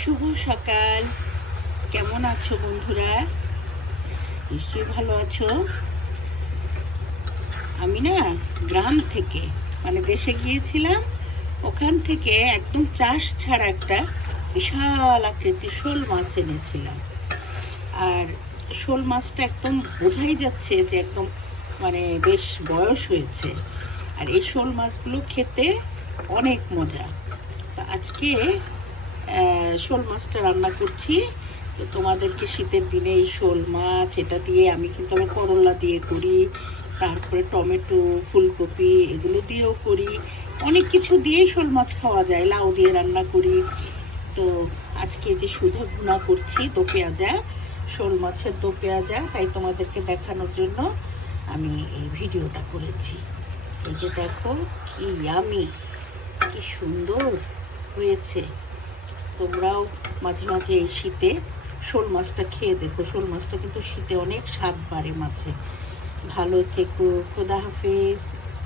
শুভ সকাল। কেমন আছো বন্ধুরা? নিশ্চয়ই ভালো আছো। আমি না গ্রাম থেকে দেশে গিয়েছিলাম। ওখান থেকে একদম চাষ ছাড়া একটা বিশাল আকৃতির শোল মাছ এনেছিলাম। আর শোল মাছটা একদম বোঝাই যাচ্ছে যে একদম বেশ বয়স হয়েছে। আর এই শোল মাছগুলো খেতে অনেক মজা। তো আজকে শোল মাছটা রান্না করছি। তো তোমাদেরকে শীতের দিনে এই শোল মাছ এটা দিয়ে আমি কিন্তু আবার করলা দিয়ে করি, তারপরে টমেটো, ফুলকপি এগুলো দিয়েও করি। অনেক কিছু দিয়েই শোল মাছ খাওয়া যায়, লাউ দিয়ে রান্না করি। তো আজকে যে সুধা ভুনা করছি দো পেঁয়াজা, শোল মাছের দো পেঁয়াজা, তাই তোমাদেরকে দেখানোর জন্য আমি এই ভিডিওটা করেছি। এই যে দেখো কি ইয়ামি, কি সুন্দর হয়েছে। তোমরাও মাঝে মাঝে এই শীতে শোল মাছটা খেয়ে দেখো। শোল মাছটা কিন্তু শীতে অনেক স্বাদ বাড়ে মাছে। ভালো থেকো, খোদা হাফেজ।